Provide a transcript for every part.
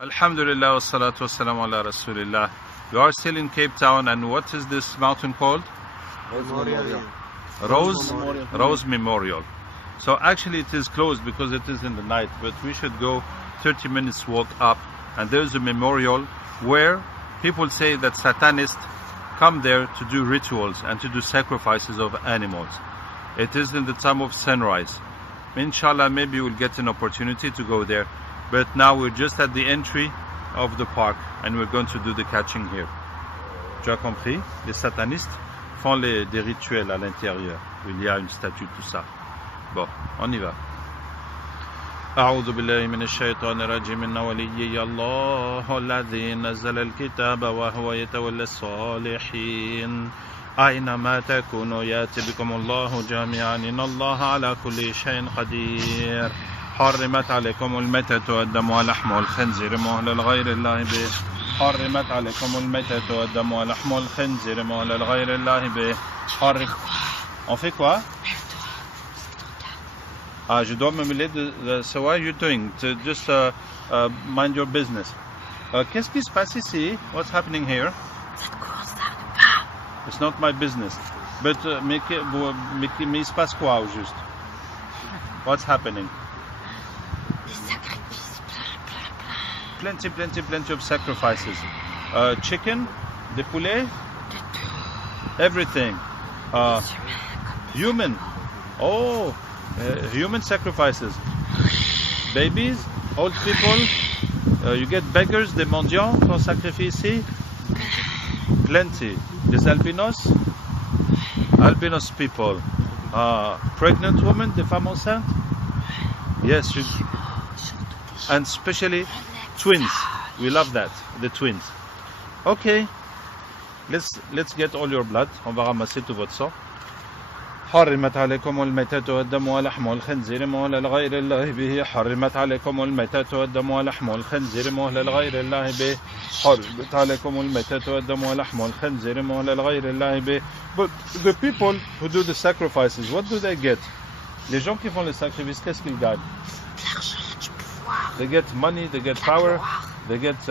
Alhamdulillah wa salatu wassalamu ala Rasulillah. You are still in Cape Town, and what is this mountain called? Rose Memorial. So actually it is closed because it is in the night, but we should go 30 minutes walk up, and there is a memorial where people say that Satanists come there to do rituals and to do sacrifices of animals. It is in the time of sunrise. Inshallah, maybe we'll get an opportunity to go there. But now we're just at the entry of the park and we're going to do the catching here. Tu as compris? Les satanistes font des rituels à l'intérieur. Il y a une statue, tout ça. Bon, on y va. أعوذ بالله من الشيطان الرجيم إن وليي الله الذي نزل الكتاب وهو يتولى الصالحين أينما تكونوا يأتي بكم الله جميعا إن الله على كل شيء قدير حرمت عليكم الميتة والدم ولحم الخنزير مهلا لغير الله به حرمت عليكم الميتة والدم ولحم الخنزير مهلا لغير الله به On fait quoi? Ah, je dois me mêler de... So what are you doing? To just mind your business. Qu'est-ce qui se passe ici? What's happening here? It's not my business. But mais il se passe quoi au juste? What's happening? Plenty of sacrifices. Chicken, des poulets, everything. Human. Oh, human sacrifices. Babies, old people. You get beggars, des mendiants qu'on sacrifie ici. Plenty. Des albinos. Albinos people. Pregnant women, des femmes enceintes. Yes, and especially twins. We love that, the twins. Okay, let's get all your blood. On va ramasser tout votre sang. حرمت عليكم الميتة والدم ولحم الخنزير مهلا لغير الله به حرمت عليكم الميتة والدم ولحم الخنزير مهلا لغير الله به حرمت عليكم الميتة والدم ولحم الخنزير مهلا لغير الله به. But the people who do the sacrifices, what do they get? Les gens qui font les sacrifices, qu'est-ce qu'ils gagnent? They get money, they get power, they get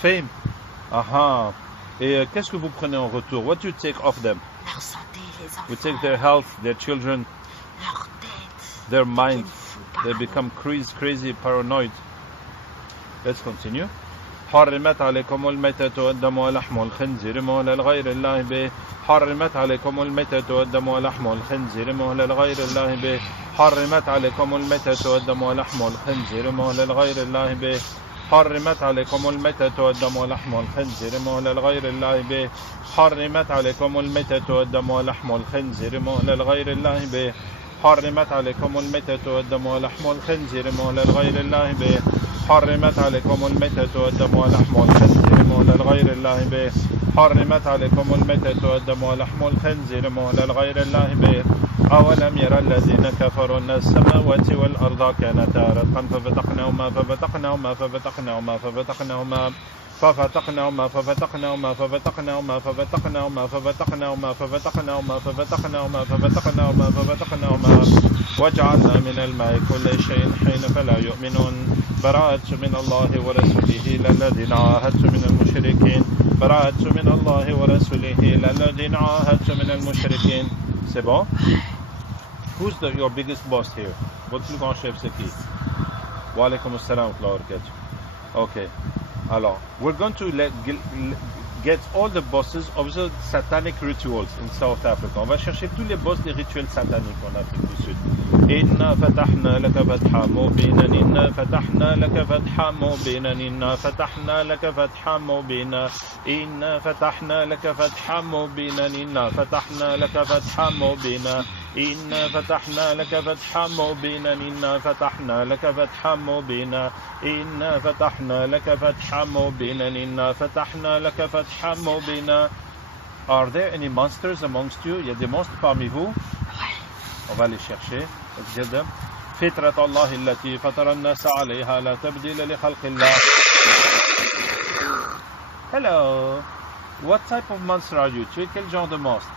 fame. Aha. Et qu'est-ce que vous prenez en retour? What do you take off them? Leur santé, les enfants. We take their health, their children, leur tête, their mind. They become crazy, paranoid. Let's continue. حرمت عليكم الميتة والدم ولحم الخنزير مهلا لغير الله به حرمت عليكم الميتة والدم ولحم الخنزير مهلا لغير الله به حرمت عليكم الميتة والدم ولحم الخنزير مهلا لغير الله به حرمت عليكم الميتة والدم ولحم الخنزير مهلا لغير الله به حرمت عليكم الميتة والدم ولحم الخنزير مهلا لغير الله به حرمت عليكم الميتة والدم ولحم الخنزير مهلا لغير الله به حرمت عليكم الميتة والدم ولحم الخنزير مهلا لغير الله به حرمت عليكم الميتة والدم ولحم الخنزير مهلا لغير الله به أولم يرى الذين كفروا أن السماوات والأرض كانتا رتقا ففتقناهما ففتقناهما ففتقناهما ففتقناهما ففتقناهما ففتقناهما ففتقناهما ففتقناهما ففتقناهما ففتقناهما ففتقناهما ففتقناهما ففتقناهما وجعلنا من الماء كل شيء حين فلا يؤمنون براءة من الله ورسوله إلى الذين عاهدت من المشركين براءة من الله ورسوله إلى الذين عاهدت من المشركين. C'est bon? Who's your biggest boss here? Votre plus grand chef c'est qui? Wa alaykum assalam wa barakatuh. Okay. Alors, we're going to get all the bosses of the satanic rituals in South Africa. On va chercher tous les boss des rituels sataniques en Afrique du Sud. إنا فتحنا لك فتحا مبينا إنا فتحنا لك فتحا مبينا إنا فتحنا لك فتحا مبينا إنا فتحنا لك فتحا مبينا إنا فتحنا لك فتحا مبينا إنا فتحنا لك فتحا مبينا إنا فتحنا لك فتحا مبينا إنا فتحنا لك فتحا مبينا إنا فتحنا لك فتحا مبينا. Are there any monsters amongst you? Il y a des monstres parmi vous? On va les chercher. Let's get them. فطرة الله التي فطر الناس عليها لا تبديل لخلق الله. Hello. What type of monster are you? Tu es quel genre de monstre?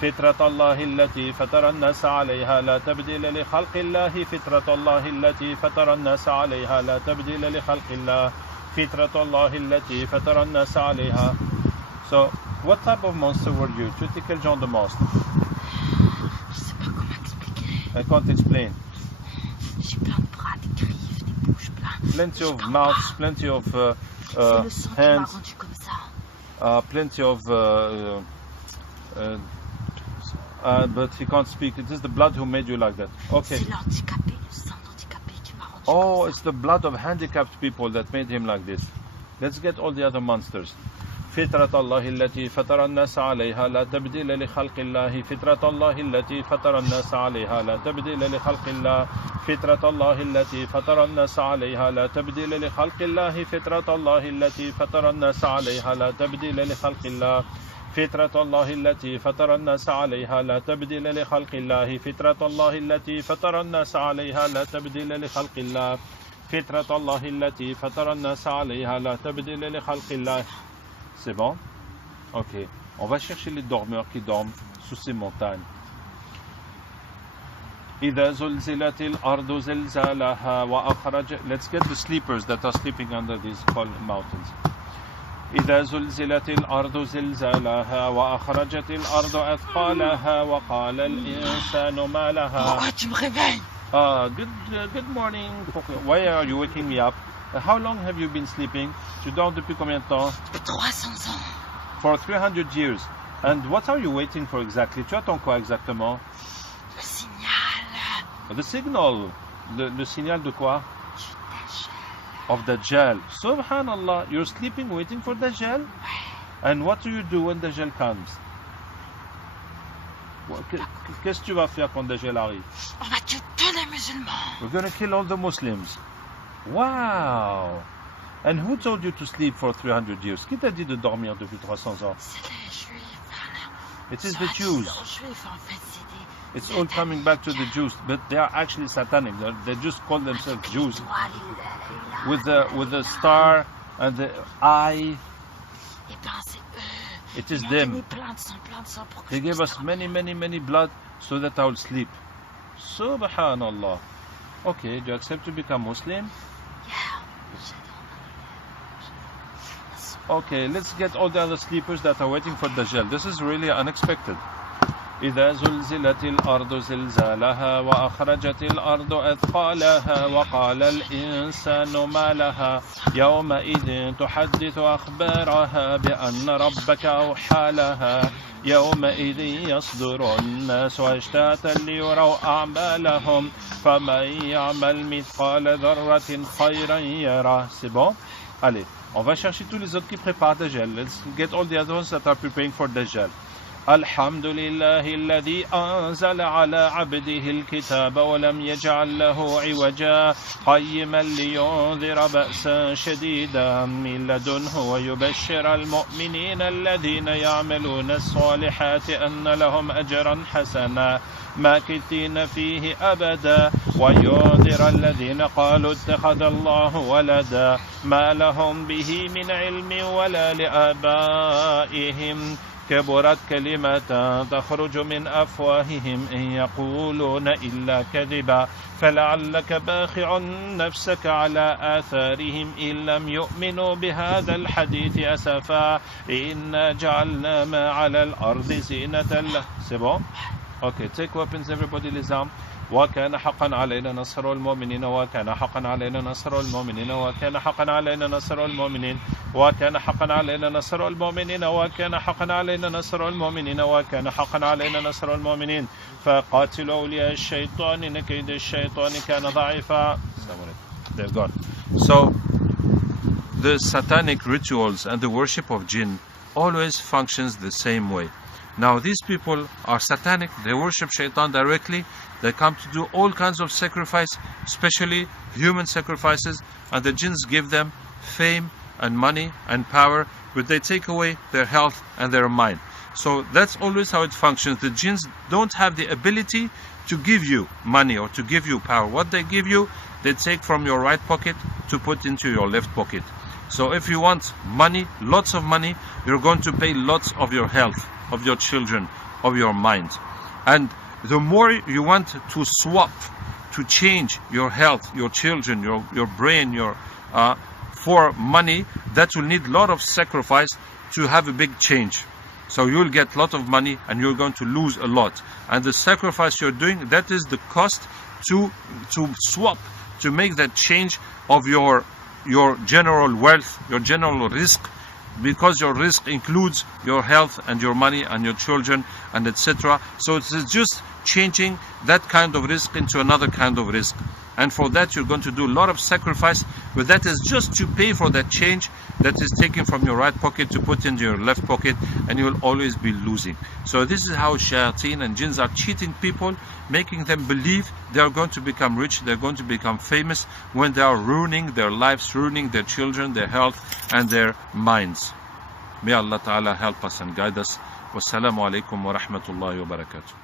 فطرة الله التي فطر الناس عليها لا تبديل لخلق الله. فطرة الله التي فطر الناس عليها لا تبديل لخلق الله. فطرة الله التي فطر الناس عليها. So, what type of monster were you? Tu étais quel genre de monstre? Je sais pas comment expliquer. I can't explain. J'ai plein de bras, des griffes, des bouches plein. Plenty of mouths, plenty of C'est le sang qui m'a hands, rendu comme ça. plenty of but he can't speak. It is the blood who made you like that. Okay. C'est l'handicapé, le sang d'handicapé qui m'a rendu Oh, comme it's ça. the blood of handicapped people that made him like this. Let's get all the other monsters. فطرة الله التي فطر الناس عليها لا تبديل لخلق الله. فطرة الله التي فطر الناس عليها لا تبديل لخلق الله. فطرة الله التي فطر الناس عليها لا تبديل لخلق الله. فطرة الله التي فطر الناس عليها لا تبديل لخلق الله. فطرة الله التي فطر الناس عليها لا تبديل لخلق الله. فطرة الله التي فطر الناس عليها لا تبديل لخلق الله. فطرة الله التي فطر الناس عليها لا تبديل لخلق الله. C'est bon? Ok. On va chercher les dormeurs qui dorment sous ces montagnes. إذا زلزلت الأرض زلزالها وأخرج. Let's get the sleepers that are sleeping under these cold mountains. إذا زلزلت الأرض زلزالها وأخرجت الأرض أثقالها وقال الإنسان ما لها. Pourquoi tu me réveilles? Good morning. Why are you waking me up? How long have you been sleeping? Tu dors depuis combien de temps? 300 ans. For 300 years. And what are you waiting for exactly? Tu attends quoi exactement? Le signal The signal. Le signal de quoi? du Dajjal. Of Dajjal. Subhanallah. You're sleeping waiting for Dajjal? And what do you do when Dajjal comes? Qu'est-ce que tu vas faire quand Dajjal arrive? On va tuer tous les musulmans. We're going to kill all the Muslims. Wow! And who told you to sleep for 300 years? Qui t'a dit de dormir depuis 300 ans? C'est les juifs. It is the Jews. Juifs, en fait, c'est des... It's all coming back to the Jews, but they are actually satanic. They just call themselves Jews with the star and the eye. Eh ben, c'est eux. It is Ils m'ont them. donné plein de sang pour que They je gave puisse us dormir. many blood so that I will sleep. Subhanallah. Okay, do you accept to become Muslim? Yeah. Okay, let's get all the other sleepers that are waiting for Dajjal. This is really unexpected. إذا زلزلت الأرض زلزالها وأخرجت الأرض أثقالها وقال الإنسان ما لها يومئذ تحدث أخبارها بأن ربك أوحى لها يومئذ يصدر الناس أشتاتا ليروا أعمالهم فمن يعمل مثقال ذرة خيرا يره. C'est bon? Allez, on va chercher tous les autres qui préparent Dajjal. Let's get all the other ones that are preparing for Dajjal. الحمد لله الذي أنزل على عبده الكتاب ولم يجعل له عوجا قيما لينذر بأسا شديدا من لدنه ويبشر المؤمنين الذين يعملون الصالحات أن لهم أجرا حسنا ماكثين فيه أبدا وينذر الذين قالوا اتخذ الله ولدا ما لهم به من علم ولا لآبائهم كبرت كلمة تخرج من أفواههم إن يقولون إلا كذبا فلعلك باخع نفسك على آثارهم إن لم يؤمنوا بهذا الحديث أسفا إنا جعلنا ما على الأرض زينة له. C'est bon? Okay, take weapons everybody, les armes. وكان حقا علينا نصر المؤمنين وكان حقا علينا نصر المؤمنين وكان حقا علينا نصر المؤمنين وكان حقا علينا نصر المؤمنين وكان حقا علينا نصر المؤمنين وكان حقا علينا نصر المؤمنين فقاتلوا أولياء الشيطان إن كيد الشيطان كان ضعيفا. They're gone. So the satanic rituals and the worship of jinn always functions the same way. Now these people are satanic, they worship shaitan directly, they come to do all kinds of sacrifice, especially human sacrifices, and the jinns give them fame and money and power, but they take away their health and their mind. So that's always how it functions. The jinns don't have the ability to give you money or to give you power. What they give you, they take from your right pocket to put into your left pocket. So if you want money, lots of money, you're going to pay lots of your health, of your children, of your mind. And the more you want to swap, to change your health, your children, your brain, for money, that will need a lot of sacrifice to have a big change. So you'll get a lot of money and you're going to lose a lot. And the sacrifice you're doing, that is the cost to swap, to make that change of your general wealth, your general risk, because your risk includes your health and your money and your children and etc. So it's just changing that kind of risk into another kind of risk. And for that you're going to do a lot of sacrifice, but that is just to pay for that change that is taken from your right pocket to put into your left pocket, and you will always be losing. So this is how shayateen and jinns are cheating people, making them believe they are going to become rich, they're going to become famous, when they are ruining their lives, ruining their children, their health and their minds. May Allah Ta'ala help us and guide us. Wassalamu alaikum wa rahmatullahi wa barakatuh.